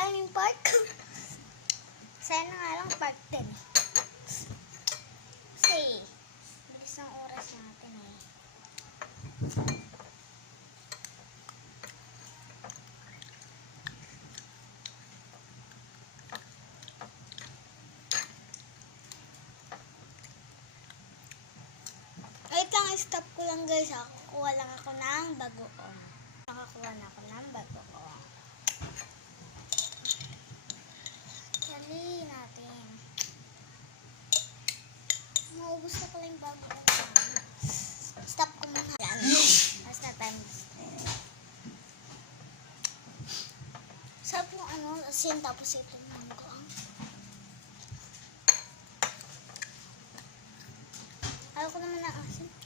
daming park. Sana nga lang park din. Kasi, bilis ng oras natin eh. Wait lang, stop ko lang guys. Kukuha lang ako ng bagoong. Nakakuha na ako ng bagoong. Dali natin. Maubos na pala yung bagoong. Stop ko muna. Basta time. Sarap yung asin tapos ito yung bagoong. Ayaw ko naman ng asin.